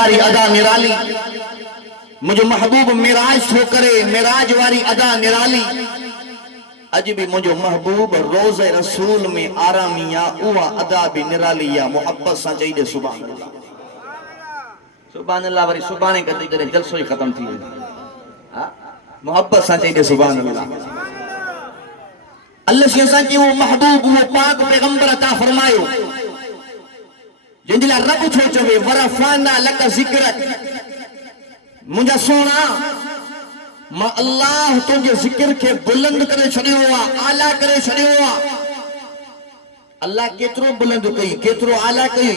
वारी अदा निराली मुझे महबूब मिराज थो करे मिराज वारी अदा निराली अज भी मुझो महबूब रोज़े रसूल में आरामिया उहा अदा भी निराली या मोहब्बत सा चाहिए सुभान अल्लाह सुभान अल्लाह वरी सुभाने कदी करे जलसो ही खत्म थी हां मोहब्बत सा चाहिए सुभान अल्लाह अल्लाह से सा कि वो महबूब वो पाक पैगंबर अता फरमायो जिंदिला रब छो चवे वरफाना लक जिक्रक मुझा सोना मां अल्लाह तुझे जिक्र के बुलंद करे छड़ियो आ आला करे छड़ियो आ अल्लाह केतरो बुलंद कई केतरो आला कई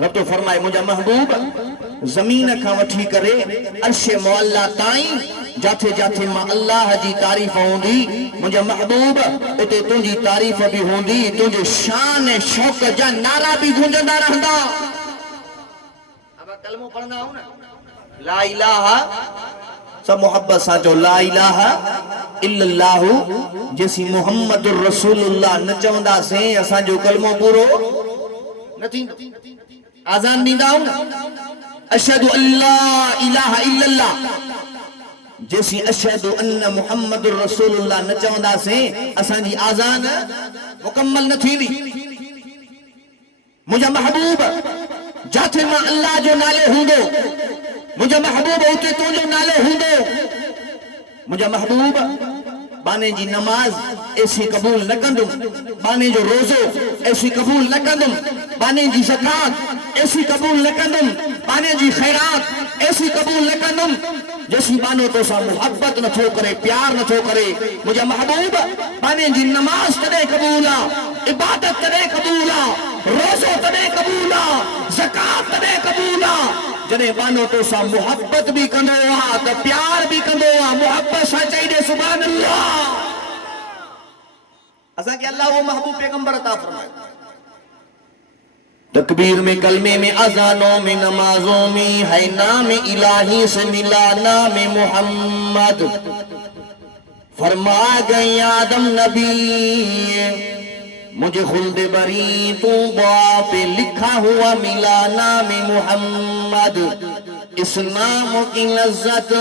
रब तो फरमाए मुझा महबूब जमीन का वठी करे अर्श मुअल्ला ताई जाथे जाथे मां अल्लाह जी तारीफ होंदी मुझा महबूब उते तुझी तारीफ भी होंदी तुझे शान शौक जा नारा भी गूंजंदा रहंदा अब कलमो पढ़ंदा हो ना ला इलाहा सब मोहब्बत सा जो ला इलाहा इल्लल्लाह जैसी मुहम्मदुर रसूलुल्लाह न चवंदा से असा जो कलमो पूरो नथी आजान दींदा हो ना अशहदु अल्ला इलाहा इल्लल्लाह जैसी अशहदु अन्न मुहम्मदुर रसूलुल्लाह न चवंदा से असा जी आजान मुकम्मल न थींदी मुझा महबूब जाथे मां अल्लाह जो नाले हुंदो मुझा महबूब उते तुझो नालो हुंदो मुझा महबूब बाने जी नमाज ऐसी कबूल न कंदुम बाने जो रोजो ऐसी कबूल न कंदुम बाने जी ज़कात ऐसी कबूल न कंदुम बाने जी खैरात ऐसी कबूल न कंदुम जैसी बानो तो सा मोहब्बत न थो करे प्यार न थो करे मुझा महबूब बाने जी नमाज तदे कबूला इबादत तदे कबूला रोजो तदे कबूला ज़कात तदे कबूला जने बानो तो सा मोहब्बत भी कंदो आ तो प्यार भी कंदो आ मोहब्बत सा चाहिए सुभान अल्लाह असा के अल्लाह वो महबूब पैगंबर अता फरमाए तकबीर में कलमे में अजानों में नमाजों में है नाम इलाही से मिला नाम मोहम्मद फरमा गए आदम नबी मुझे खुल्द बरी तू बाप लिखा हुआ मिला नाम मोहम्मद इस नाम की लज्जत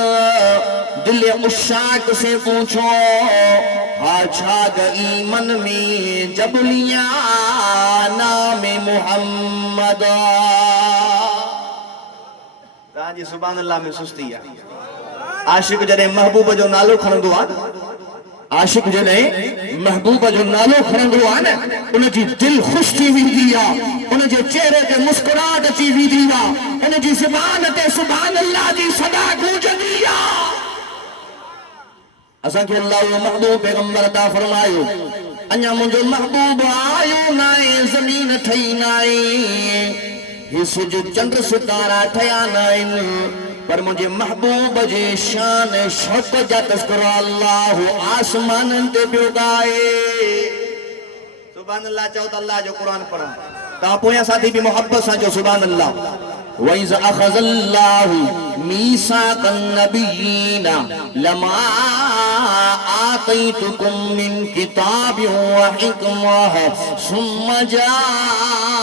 दिल उशाक से पूछो आछा गई मन में जब लिया नाम मोहम्मद ताजी सुभान अल्लाह में सुस्ती है आशिक जने महबूब जो नालो खणंदो आ आशिक जने महबूब जो नालो खणंदो आ न उन जी दिल खुश थी वेंदी आ उन जे चेहरे ते मुस्कुराहट अची वेंदी आ उन जी ज़बान ते सुभान अल्लाह जी सदा गूंजंदी आ असा के अल्लाह वो महबूब पैगंबर अता फरमायो अन्या मुझो महबूब आयो नाए जमीन ठई नाए ये सूरज चंद्र सितारा ठया नाए पर मुझे महबूब जे शान शौक जा तज़किरा अल्लाह आसमान ते पियो गाए सुभान अल्लाह चओ त अल्लाह जो कुरान पढ़ो ता पोया साथी भी मोहब्बत सा जो सुभान अल्लाह वइज़ अख़ज़ल्लाहु मीसाक़न नबिय्यीना लमा आतैतुकुम मिन किताबिन व हिकमह सुम्मा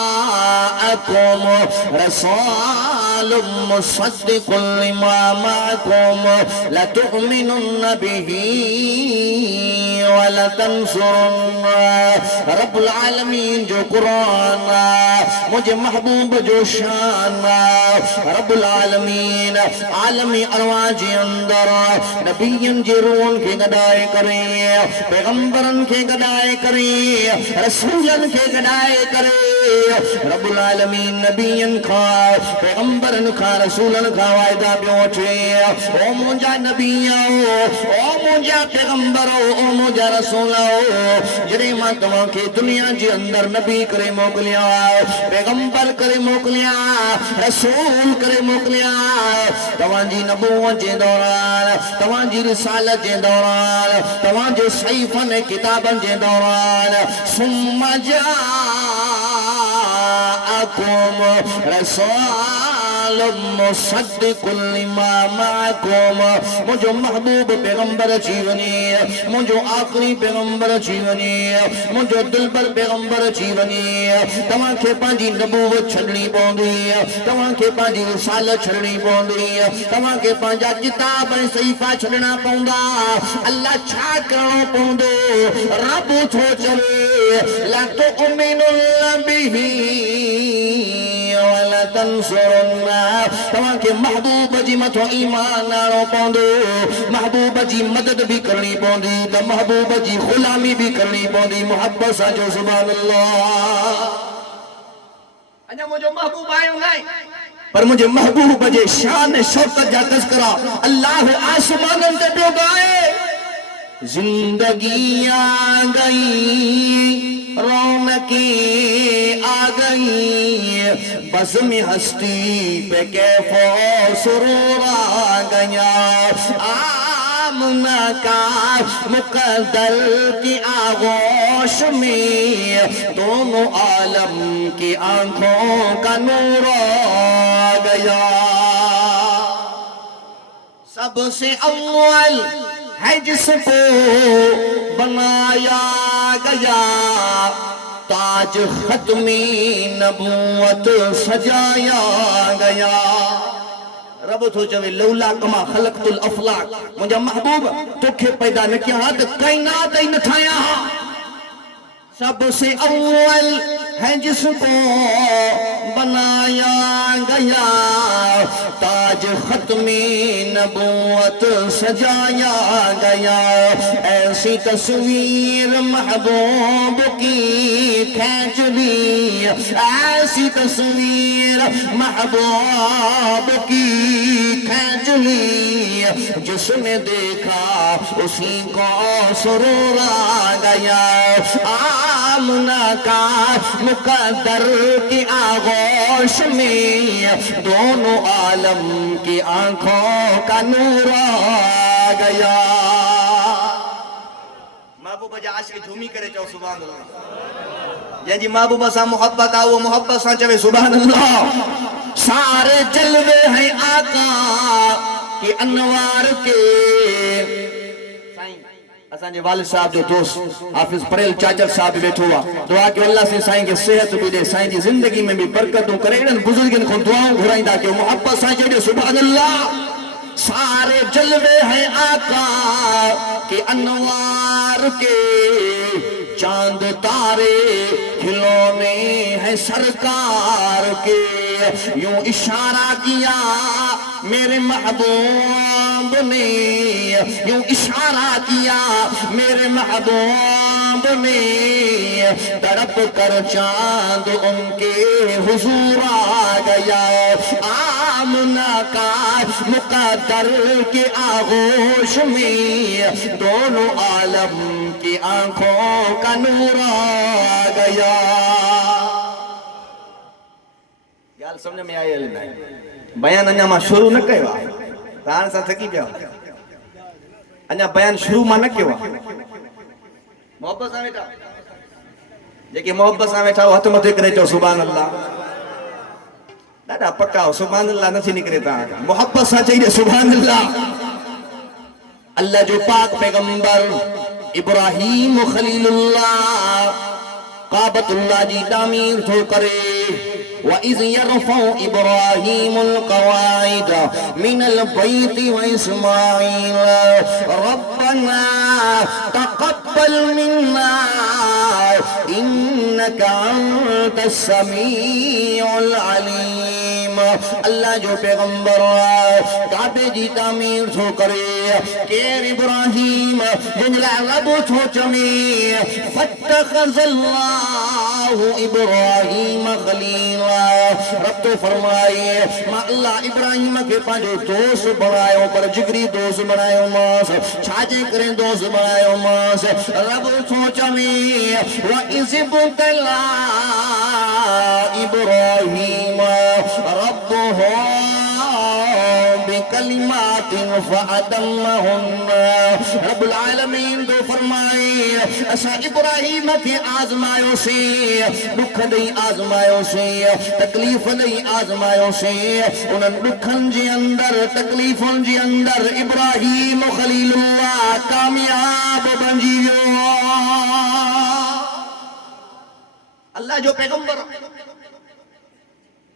जाअकुम रसूलुम मुसद्दिक़ुन लिमा मअकुम लतु'मिनुन्न बिही व लतंसुरुन्ना रब्बुल आलमीन जो कुरान मुझे महबूब जो शान रब्बुल आलमीन आलमी अरवा जे अंदर नबियन जे रूहन के गदाए करे पैगंबरन के गदाए करे रसूलन के गदाए करे रब्बुल आलमीन नबियन का पैगंबरन का रसूलन का वायदा पियो थे ओ मुझा नबिया ओ मुझा पैगंबर ओ मुझा रसूल जरे मां तमा के दुनिया जे अंदर नबी करे मोकलिया पैगंबर करे मोकलिया रसूल करे मोकलिया तवांजी नबूवत जे दौरान तवांजी रिसालत जे दौरान तवांजे सहीफन किताबन जे दौरान सुम्मा जाअकुम रसूल रसूलुम मुसद्दिकुल लिमा माअकुम मुझो महबूब पैगंबर जीवनी मुझो आखिरी पैगंबर जीवनी मुझो दिलबर पैगंबर जीवनी तवा के पांजी नबूवत छड़नी पौंदी तवा के पांजी रिसालत छड़नी पौंदी तवा के पांजा किताब ऐं सहीफा छड़ना पौंदा अल्लाह छा करणो पौंदो रब थो चवे ला तुमिनुल बिही वला तंसुरुन्ना तवा के महबूब जी मथो ईमान आणो पौंदो महबूब जी मदद भी करनी पौंदी त महबूब जी गुलामी भी करनी पौंदी मोहब्बत सां जो सुभान अल्लाह अञा मुझो महबूब आयो नाहे पर मुझे महबूब जे शान शौकत जा तज़किरा अल्लाह आसमानन ते पियो गाए जिंदगी आ गई रौनकें आ गई बस में हस्ती पे कैफो सुरूर आ गया आमना का मुकद्दर की आगोश में दोनों आलम की आंखों का नूर आ गया सबसे अव्वल है जिसको बनाया गया ताज खत्मी नबूवत सजाया गया रब थो चवे लौला कमा खलक़तुल अफलाक मुझा महबूब तोखे पैदा न किया त कायनात ही न ठाया सबसे अव्वल है जिसको बनाया गया ताज खत्मी नबूवत सजाया गया ऐसी तस्वीर महबूब की खींच ली ऐसी तस्वीर महबूब की खींच ली जिसने देखा उसी को सुरूर आ गया आमना का मुकद्दर की आगोश में दोनों आलम की आंखों का नूर आ गया महबूबा जा आशिक़ झूमी करे चओ सुभान अल्लाह जंहिंजी महबूबा सां मोहब्बत आ वो मोहब्बत सां चवे सुभान अल्लाह सारे जलवे हैं आका के अनवार के असांजे वालिद साहब जो दोस्त हाफिज परेल चाचर साहब भी बैठो हुआ दुआ के अल्लाह से साईं के सेहत भी दे साईं जी जिंदगी में भी बरकतूं करे एडन बुजुर्गन को दुआऊं घुराइंदा के मोहब्बत सां चए सुभान अल्लाह सारे जलवे हैं आका के अनवार के चांद तारे खिलौने हैं सरकार के यूं इशारा किया मेरे महबूब ने यूं इशारा किया मेरे महबूब ने तड़प कर चांद उनके हुजूर आ गया आमना का मुकद्दर के आगोश में दोनों आलम की आंखों का नूर आ गया यार समझ में आया नहीं बयान अञा मां शुरू न कयो आहे त हाणे सां थकी पिया अञा बयान शुरू मां न कयो आहे मोहब्बत सां वेठा जेके मोहब्बत सां वेठा हथ मथे करे चओ सुभान अल्लाह ॾाढा पक्का सुभान अल्लाह नथी निकिरे तव्हां खां मोहब्बत सां चई सुभान अल्लाह अल्लाह जो पाक पैगंबर इब्राहिम खलीलुल्लाह काबतुल्लाह जी तामीर थो करे وَإِذْ يَرْفَعُ إِبْرَاهِيمُ الْقَوَاعِدَ مِنَ الْبَيْتِ وَإِسْمَاعِيلُ رَبَّنَا تَقَبَّلْ مِنَّا إِنَّكَ أَنْتَ السَّمِيعُ الْعَلِيمُ अल्लाह जो पैगंबर काबे जी तामीर थो करे केर इब्राहिम जिनला रब थो चवे फत्तखज़ल्लाहु इब्राहिम खलीला रब तो फरमाए मां अल्लाह इब्राहिम के पांजो दोस्त बनायो पर जिगरी दोस्त बनायो मास छाजे करे दोस्त बनायो मास रब थो चवे व इज़बतला इब्राहिम रब्बुहु कलिमातिन फअतम्महुन्न। रब्बुल आलमीन तो फरमाए असा इब्राहिम के आजमायो से, दुख दई आजमायो से, तकलीफ दई आजमायो से, उन दुखन जे अंदर तकलीफन जे अंदर इब्राहिम खलीलुल्लाह कामयाब बंजी वियो। अल्लाह जो पैगंबर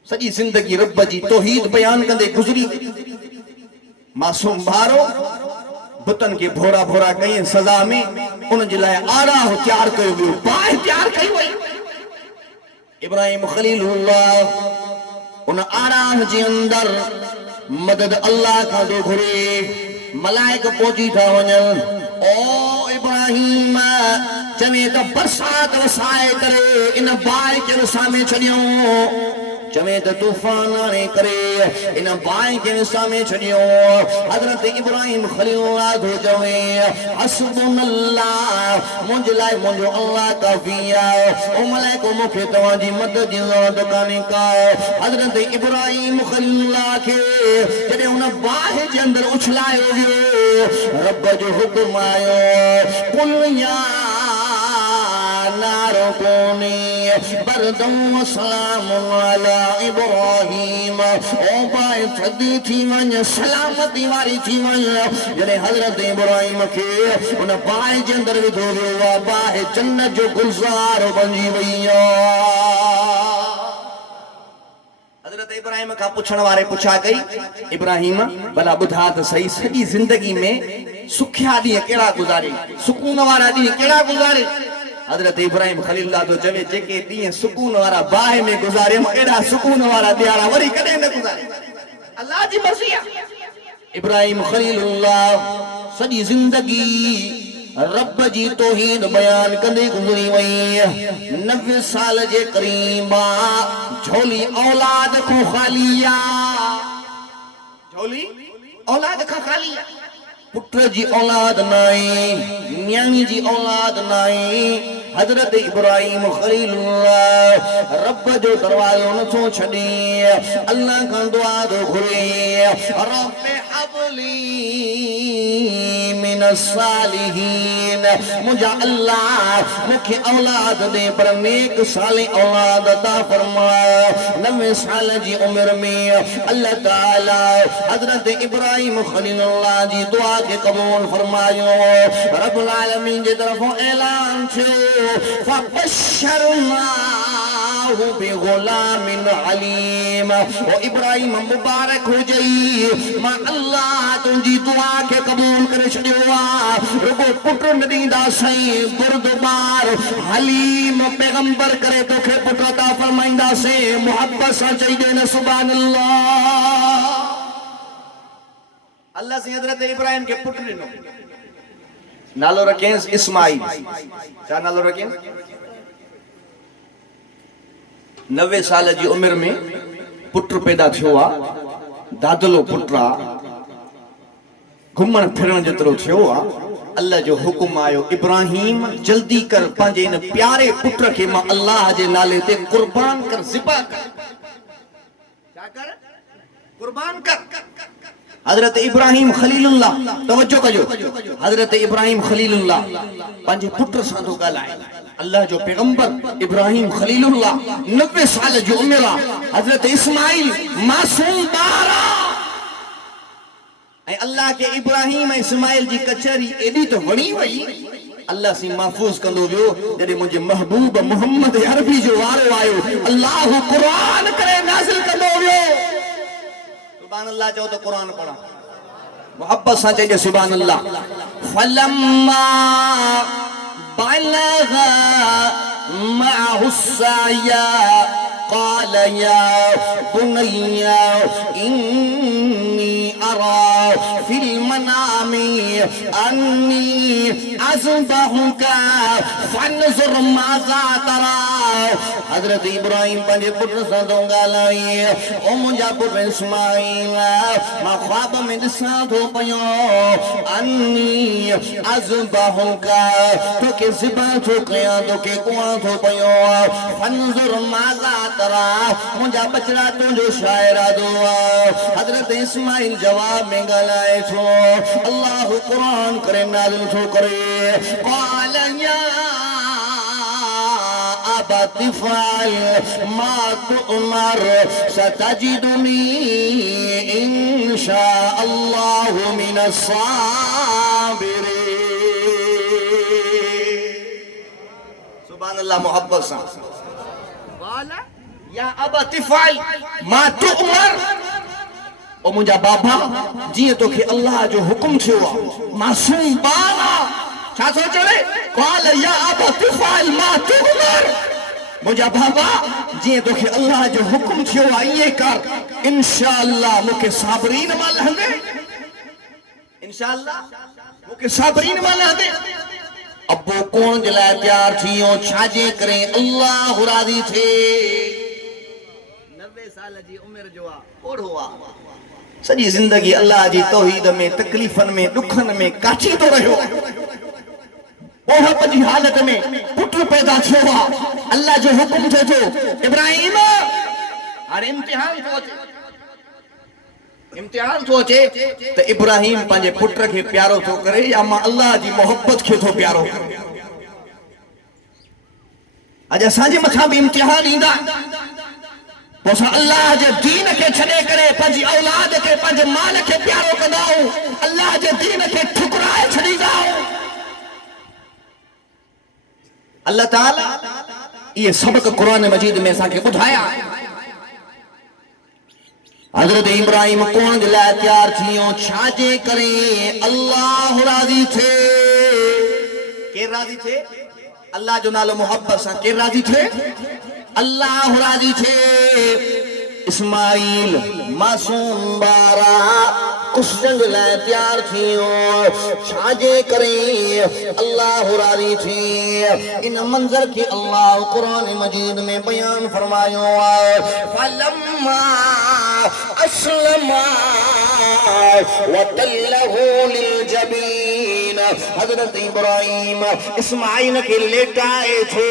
सजी जिंदगी रब जी तौहीद बयान कंदे गुजरी। मासूम भारो बुतन के भोरा भोरा कई सजा में उन जे लाए आड़ा हो तैयार कयो वियो, बाहि तैयार कई वई। इब्राहिम खलीलुल्लाह उन आड़ा जे अंदर मदद अल्लाह का दो घुरे, मलाइक पहुंची था वञन। ओ इब्राहिम चवे त बरसात वसाए करे इन बाहि के सामे छडियो, चवे त तूफान आने करे इन बाहि के सामे छडियो। हजरत इब्राहिम खलीलुल्लाह को चवे हस्बुनल्लाह, मुझे लाए मुझो अल्लाह काफी है। ओ मलाइको मुखे तवाजी मदद जी ज़रूरत काने का। हजरत इब्राहिम खलीलुल्लाह के जडे उन बाहि जे अंदर उछलायो वियो, रब जो हुक्म आयो कुल या नारो कोनी बरदम सलाम अला इब्राहिम। ओ बाहि थदी थी वञ, सलामती वारी थी वञ। जडे हजरत इब्राहिम के उन बाहि जे अंदर विधो वियो, बाहि जन्नत जो गुलजार बणजी वई। हजरत इब्राहिम का पुछण वारे पुछा कई, इब्राहिम भला बुधा तो सही सॼी जिंदगी में सुखिया ॾींहं कहिड़ा गुज़ारे, सुकून वारा ॾींहं कहिड़ा गुज़ारे। हजरत इब्राहिम खलीलुल्लाह तो चवे जेके ॾींहं सुकून वारा बाहि में गुज़ारे, एॾा सुकून वारा ॾियारा वरी कॾहिं न गुज़ारे। अल्लाह जी मर्ज़ी आहे। इब्राहिम खलीलुल्लाह सॼी जिंदगी रब जी तौहीद बयान कंदे गुज़री वई। 90 साल जे करीब झोली औलाद को खालिया, झोली औलाद का खालिया। पुत्र जी औलाद नाई, न्याणी जी औलाद नाई। हजरत इब्राहिम खलीलुल्लाह रब जो दरवाज़ो नथो छॾे, अल्लाह खां दुआ थो घुरे, रब्बे हबली मिनस सालिहीन। मुझा अल्लाह मुखे औलाद दे, पर नेक साले औलाद अता फरमा। 90 साल जी उम्र में अल्लाह ताला हजरत इब्राहिम खलीलुल्लाह जी दुआ के कबूल फरमायो। रब्बुल आलमीन जे तरफों ऐलान थियो, फबशरनाहु बिगुलामिन अलीम। ओ इब्राहिम मुबारक हो जई, मां अल्लाह तुंजी दुआ के कबूल करे छडियो आ। रुगो पुत्र न दींदा सही, बुरदबार हलीम पैगंबर करे तोखे पुत्र अता फरमाइंदा से। मोहब्बत सां चई दे न सुभान अल्लाह। अल्लाह से हजरत इब्राहिम के पुत्र ॾिनो, नालो रखेंस इस्माइल। छा नालो रखेंस? 90 साल जी उम्र में पुत्र पैदा थियो आ, दादलो पुत्र आ, घुमण फिरण जेतिरो थियो आ। अल्लाह जो हुकुम आयो, इब्राहिम जल्दी कर पंहिंजे इन प्यारे पुत्र के मां अल्लाह जे नाले ते कुर्बान कर, ज़िबा कर। क्या कर? कुर्बान कर। हजरत इब्राहिम खलीलुल्लाह, तवज्जो कजो, हजरत इब्राहिम खलीलुल्लाह पंहिंजे पुत्र सां थो ॻाल्हाए। अल्लाह जो पैगंबर इब्राहिम खलीलुल्लाह 90 साल जी उम्र आहे। हजरत इस्माइल मासूम ॿार ऐं अल्लाह के इब्राहिम ऐं इस्माइल जी कचहरी एॾी त वणी वई, अल्लाह सी महफूज कंदो वियो। जॾहिं मुंहिंजे महबूब मोहम्मद अरबी जो वारो आयो, अल्लाह क़ुरान करे नाज़िल कंदो वियो। सुभान अल्लाह चओ तो कुरान पढ़ा, मोहब्बत सां चइजे सुभान अल्लाह। फलम्मा बलगा माहु साया क़ाल या बुनय्या इन्नी अरा फिल मनामी अन्नी अज़बहुका फन्ज़ुर माज़ा तरा। हज़रत इब्राहिम पंहिंजे पुट सां थो ॻाल्हाए, ओ मुंहिंजा पुट इस्माइल, मां ख्वाब में ॾिसां थो पियो, अन्नी अज़बहुका, तोखे ज़िबह थो कयां, तोखे कुआं थो पियो, फन्ज़ुर माज़ा तरा, मुंहिंजा बचड़ा तुंहिंजो छा इरादो आहे। हज़रत इस्माइल जवाब में ॻाल्हाए थो, अल्लाह क़ुरान करे नाज़िल थो करे, क़ाल या अबत फ़अल मा तुअमर सतजिदुनी इंशा अल्लाहु मिनस साबिरीन। सुभान अल्लाह। मोहब्बत सां क़ाल या अबत फ़अल मा तुअमर, ओ मुंहिंजा बाबा जीअं तोखे अल्लाह जो हुकुम थियो आहे, मासूम ॿार आहे, छा सोचो रे? क़ाल या अबत फ़अल मा तुअमर, मुंहिंजा बाबा जीअं तोखे अल्लाह जो हुकुम थियो आहे ईअं कर, इंशाअल्लाह मूंखे साबरीन मां लहंदे, इंशाअल्लाह मूंखे साबरीन मां लहंदे। अबो कौन जे लाइ तयार थी वियो, छाजे करे? अल्लाह राज़ी थिए। 90 साल जी उमिरि जो आहे, ओढ़ो आहे, सॼी ज़िंदगी अल्लाह जी तौहीद में, तकलीफ़नि में, ॾुखनि में काची थो रहियो, ओढ़प जी हालत में पुट पैदा थियो आहे, अल्लाह जो हुकुम थिए थो, इब्राहिम हाणे इम्तिहान थो अचे, इम्तिहान थो अचे त इब्राहिम पंहिंजे पुट खे प्यारो थो करे या मां अल्लाह जी मोहब्बत खे थो प्यारो करे। अॼु असांजे मथां बि इम्तिहान ईंदा, पोइ असां अल्लाह जे दीन खे छॾे करे पंहिंजी औलाद खे, पंहिंजे माल खे प्यारो कंदा आहियूं, अल्लाह जे दीन खे ठुकराए छॾींदा आहियूं। अल्लाह ताला ये सबक कुरान मजीद में असांखे ॿुधाया। हज़रत इब्राहिम कौन जे लाइ तयार थी वियो, छाजे करे? अल्लाह राज़ी थे। केरु राज़ी थे? अल्लाह जो नालो मोहब्बत सां केरु राज़ी थे? अल्लाह राज़ी थे। इस्माइल मासूम ॿारा उस जंग लाइ तयार थी वियो, छाजे करे? अल्लाह राज़ी थी। इन मंज़र खे अल्लाह क़ुरान मजीद में बयान फरमायो आहे, फलम्मा अस्लमा वतल्लहु लिलजबीन। हज़रत इब्राहिम इस्माइल खे लेटाए थो,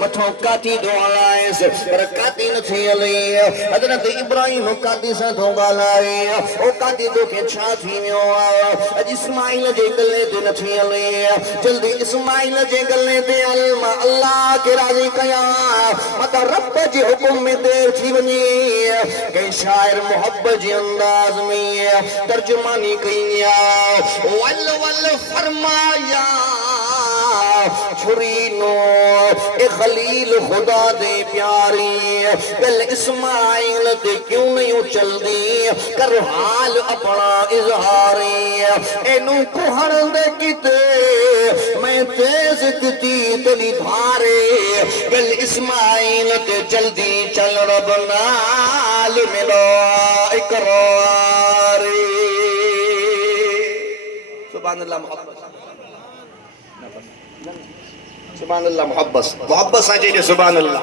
मथो काती थो हलाएसि, पर काती नथी हले। हज़रत इब्राहिम काती सां थो ॻाल्हाए, ओ काती तोखे छा थी वियो आहे? अॼु इस्माइल जे गले ते नथी हले, जल्दी इस्माइल जे गले ते हल, मां अल्लाह खे राज़ी कयां, मतां रब जे हुकुम में देर थी वञे। कई शाइर मोहब्बत जे अंदाज़ में तर्जुमानी कई आहे, वल वल फरमाया छुरीनो ए खलील खुदा दे प्यारी, दिल इस्माइल ते क्यों नहीं उछलदी, कर हाल अपना इजहारी। एनू कुहण दे किते मैं तेज किती तेरी धारे, दिल इस्माइल ते जल्दी चल रब नाल मिलो इकरारी। सुभान अल्लाह। मोहब्बत सुभान अल्लाह। मोहब्बत सां चइजो सुभान अल्लाह।